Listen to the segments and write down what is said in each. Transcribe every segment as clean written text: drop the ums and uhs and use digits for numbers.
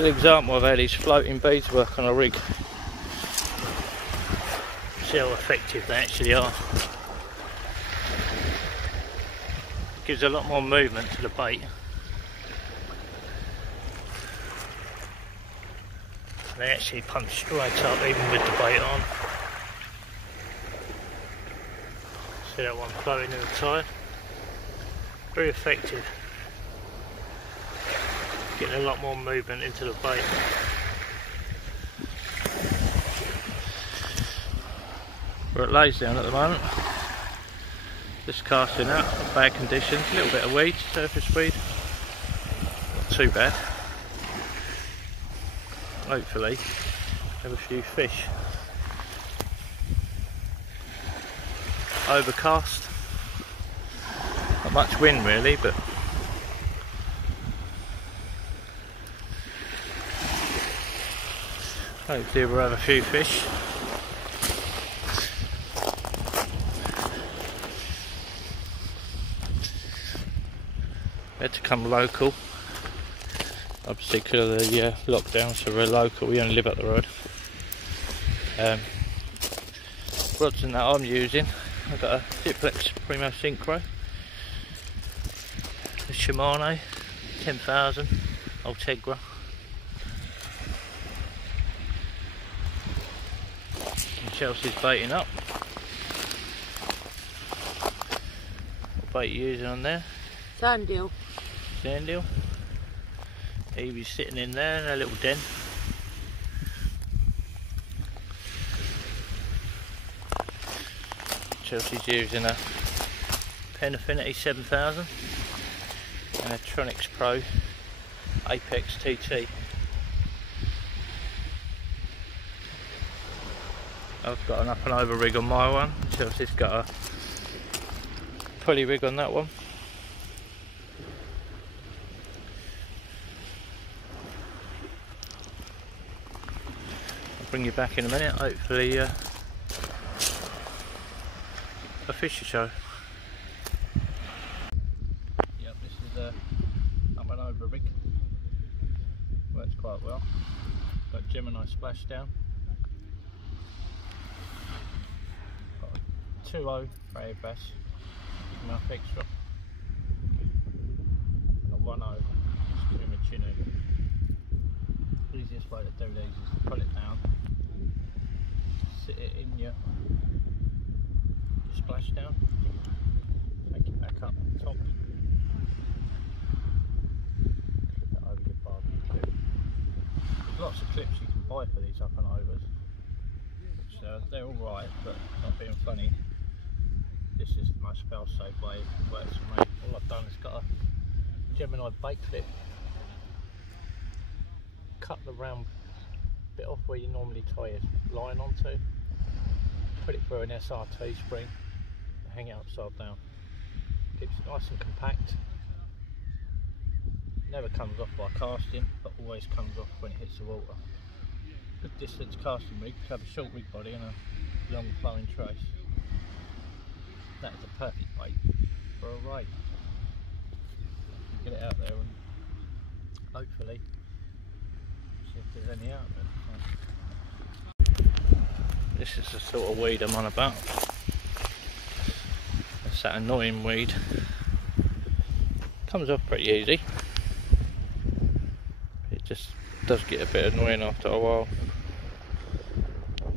Good example of how these floating beads work on a rig. See how effective they actually are. Gives a lot more movement to the bait. They actually punch straight up even with the bait on. See that one floating in the tide? Very effective. Getting a lot more movement into the bait. We're at Laysdown at the moment. Just casting out, not bad conditions, a little bit of weed, surface weed. Not too bad. Hopefully have a few fish. Overcast. Not much wind really, but hopefully we'll have a few fish. We had to come local, obviously because of the lockdown, so we're local, we only live up the road. Rods and that I'm using, I've got a Diplex Primo Synchro, a Shimano 10,000 Ultegra. And Chelsea's baiting up. What bait you using on there? Sand eel. Sand eel. Evie's sitting in there in a little den. Chelsea's using a Pen Affinity 7000 and a Tronix Pro Apex TT. I've got an up and over rig on my one. Chelsea's got a pulley rig on that one. Bring you back in a minute, hopefully a fisher show. Yep, this is a up and over rig. Works quite well. Got Gemini splashdown. Got a 2.0 Ray bass, mouth extra, and a 1.0 Skimmer Chinook. The easiest way to do these is to pull it down, sit it in your splashdown, take it back up top, clip it over your barbecue clip. There's lots of clips you can buy for these up and overs, which they're alright, but not being funny, this is the most fail safe way it works for me. All I've done is got a Gemini bait clip, cut the round bit off where you normally tie your line onto, put it through an SRT spring and hang it upside down. Keeps it nice and compact, never comes off by casting but always comes off when it hits the water. Good distance casting rig, to have a short rig body and a long flowing trace. That is a perfect bait for a ray. Get it out there and hopefully see if there's any out there. This is the sort of weed I'm on about. It's that annoying weed. Comes off pretty easy. It just does get a bit annoying after a while.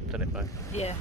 Doesn't it, babe? Yeah.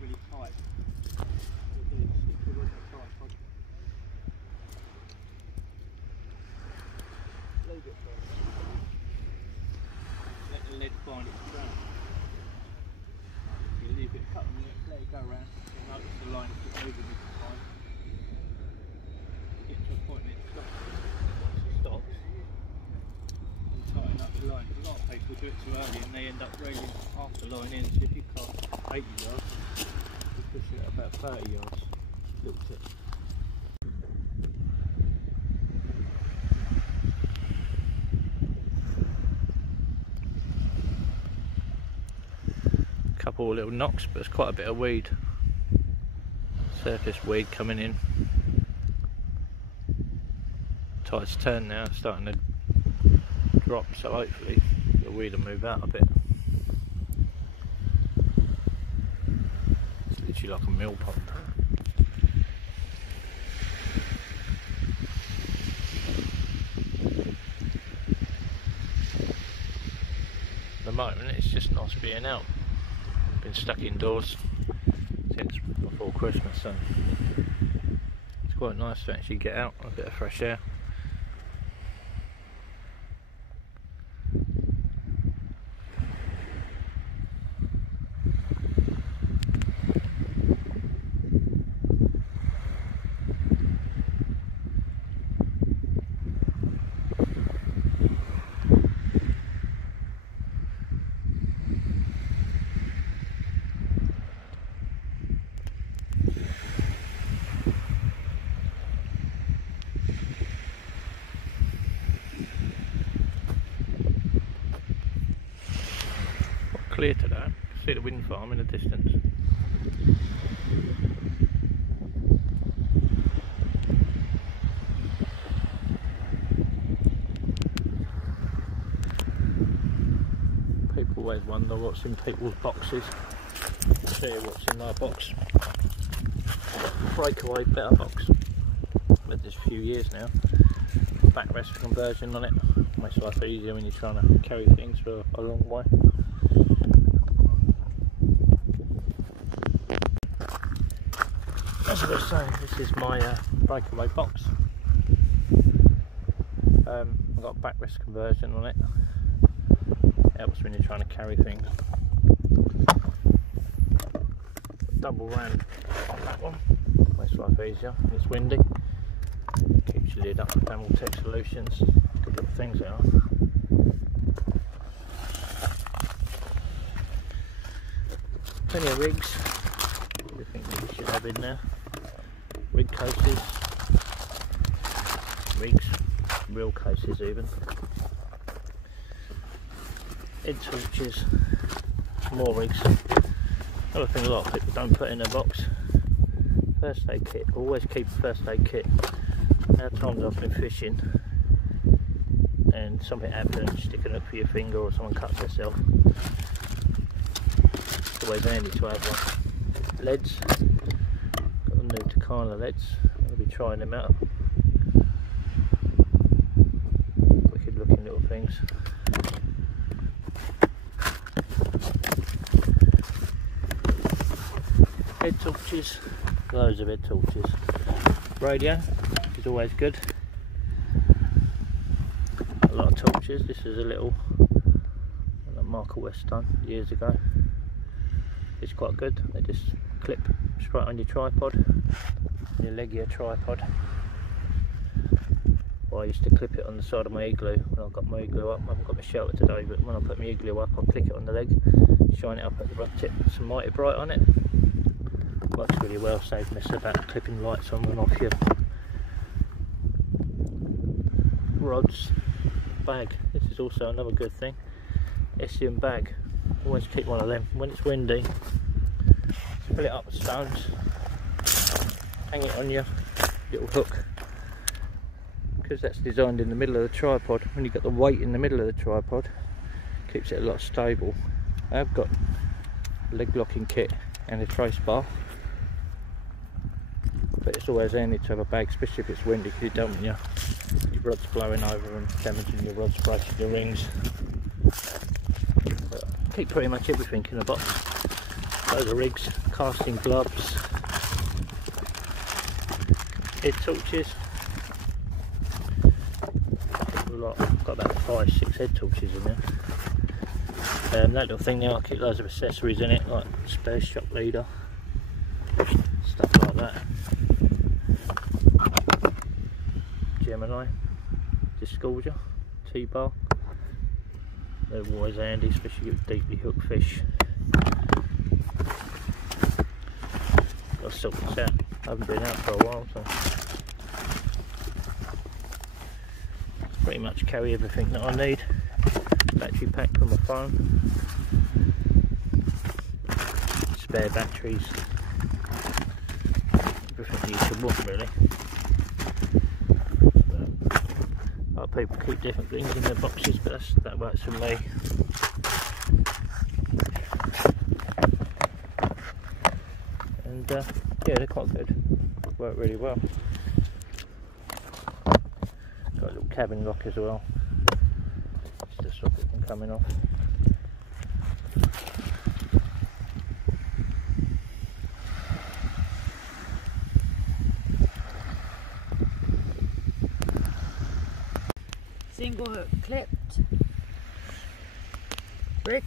really tight. Stick the rod in the tripod. Leave it for a minute. Let the lead find its ground. You leave it a couple of minutes, let it go around. You'll notice the line keeps moving with the time. You get to a point and it stops. Once it stops, you tighten up the line. A lot of people do it too early and they end up reeling half the line in. So if you cast 80 yards, you push it at about 30 yards. Little tip. Couple of little knocks, but there's quite a bit of weed, surface weed coming in. Tide's turned now, it's starting to drop, so hopefully the weed will move out a bit. It's literally like a mill pond. At the moment it's just nice being out. Been stuck indoors since before Christmas, so it's quite nice to actually get out, a bit of fresh air. Clear today, see the wind farm in the distance. People always wonder what's in people's boxes. I'll show you what's in my box. Breakaway better box. I've had this a few years now. Backrest conversion on it. Makes life easier when you're trying to carry things for a long way. As I was saying, this is my breakaway box. I've got backrest conversion on it. Helps when you're trying to carry things. Double ran on that one. Makes life easier. It's windy. Keeps your lid up with Thermaltech Solutions. Good little things they are. Plenty of rigs. Everything you should have in there. Rig cases, rigs, reel cases even, head torches, more rigs. Another thing a lot of people don't put in their box, first aid kit. Always keep a first aid kit. Now times I've been fishing and something happens, stick a hook for your finger or someone cuts themselves, it's always handy to have one. Leads. New Takana leads, I'll be trying them out. Wicked looking little things. Head torches, loads of head torches. Radio is always good. A lot of torches. This is a little one that Michael West done years ago. It's quite good. They just clip straight on your tripod, your Legia tripod. Well, I used to clip it on the side of my igloo when I got my igloo up. I haven't got my shelter today, but when I put my igloo up, I click it on the leg, shine it up at the front tip, put some Mighty Bright on it. Works really well, saves mess about clipping lights on and off your rods. Bag, this is also another good thing. SCM bag, always keep one of them. When it's windy, fill it up with stones, hang it on your little hook, because that's designed in the middle of the tripod. When you get the weight in the middle of the tripod, keeps it a lot stable. I've got a leg locking kit and a trace bar, but it's always handy to have a bag, especially if it's windy, because you don't want your rods blowing over and damaging your rods, breaking your rings. But keep pretty much everything in a box. Loads of rigs, casting gloves, head torches. Got about 5-6 head torches in there. That little thing there, I keep loads of accessories in it, like spare shock leader, stuff like that. Gemini, disgorger, T-bar. They're always handy, especially with deeply hooked fish. Got to sort this out. I haven't been out for a while, so pretty much carry everything that I need. Battery pack for my phone, spare batteries, everything you should want really. A lot of people keep different things in their boxes, but that works for me. And yeah, they're quite good, work really well. Got a little cabin lock as well, just to stop it from coming off. Single hook clipped rig.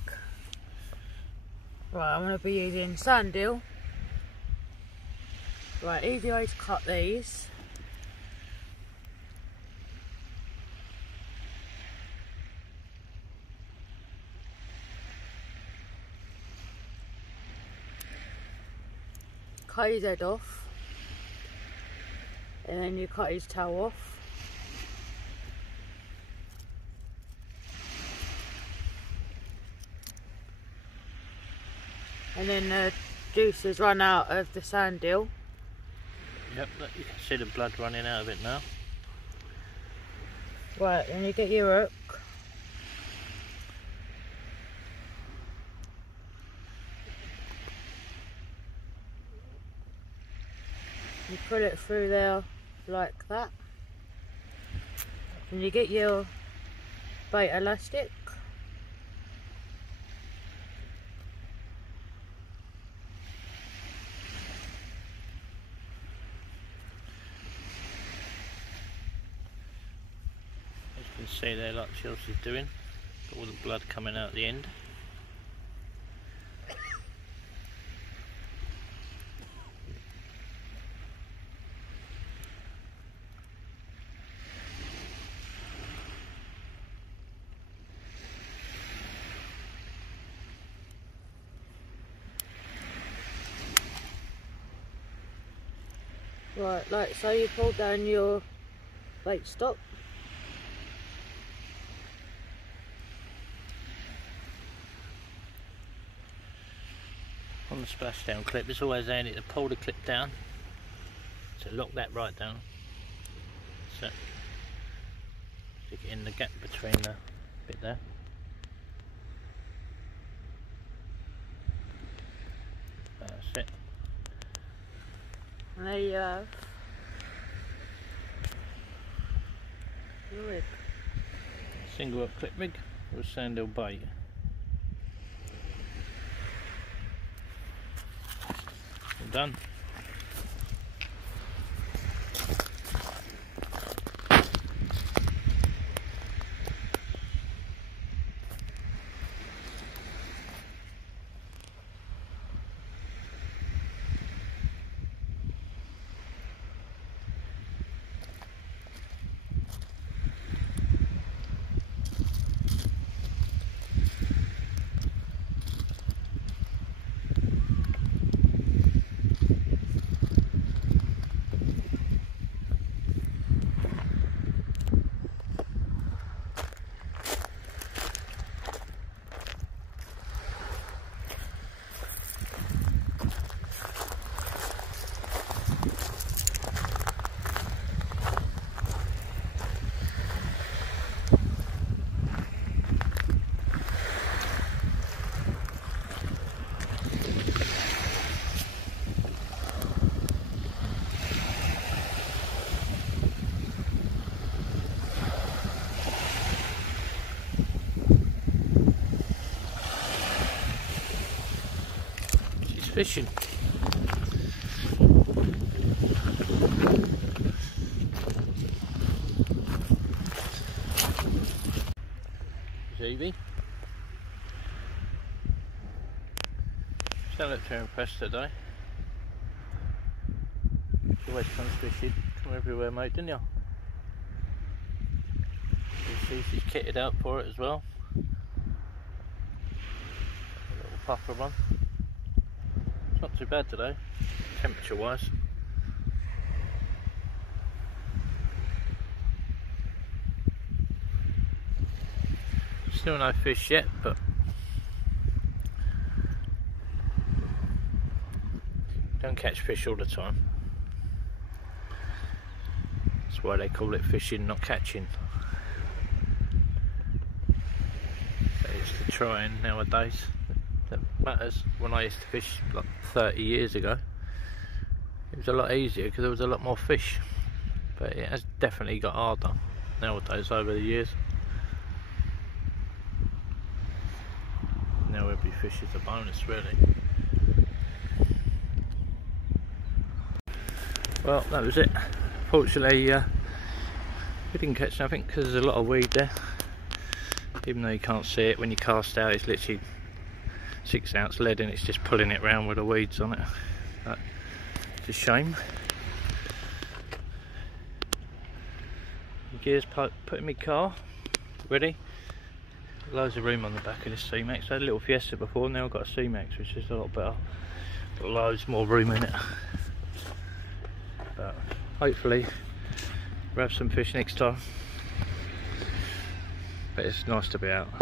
Right, I'm going to be using sand eel. Right, easy way to cut these. Cut his head off, and then you cut his tail off. And then the juices run out of the sand eel. Yep, you can see the blood running out of it now. Right, then you get your hook. You put it through there like that. And you get your bait elastic. As you can see there, like Chelsea's doing, got all the blood coming out at the end. Right, like so you pull down your bait stop. On the splashdown clip, it's always handy to pull the clip down, so lock that right down, so stick it in the gap between the bit there. That's it. And there you have the rig. Single hook clip rig with sand eel bait. All done. fishing. Evie. She don't look too impressed today. She always comes fishing. Come everywhere, mate, didn't you? You see she's kitted out for it as well. A little puffer one. It's not too bad today, temperature wise. Still no fish yet, but don't catch fish all the time. That's why they call it fishing, not catching. So it's the trying nowadays that matters. When I used to fish like 30 years ago, it was a lot easier because there was a lot more fish. But it has definitely got harder nowadays over the years. Now every fish is a bonus, really. Well, that was it. Fortunately, we didn't catch nothing because there's a lot of weed there. Even though you can't see it, when you cast out, it's literally 6 ounce lead and it's just pulling it round with the weeds on it. But it's a shame. The gears put in my car, ready. Loads of room on the back of this C-Max. I had a little Fiesta before, now I've got a C-Max, which is a lot better. Got loads more room in it. But hopefully we'll have some fish next time. But it's nice to be out.